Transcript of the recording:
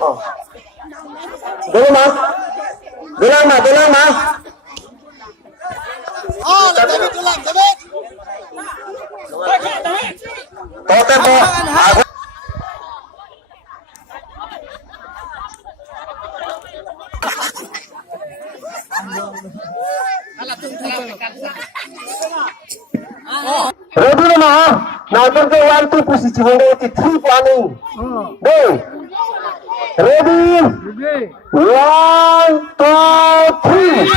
Oh. Dulu mas. Dulang mas. Oh, David dulang, David. Totem po. Ako. Ready na ha? Number 1, 2 posisi 183 planning. Go. Ready? One, two, three.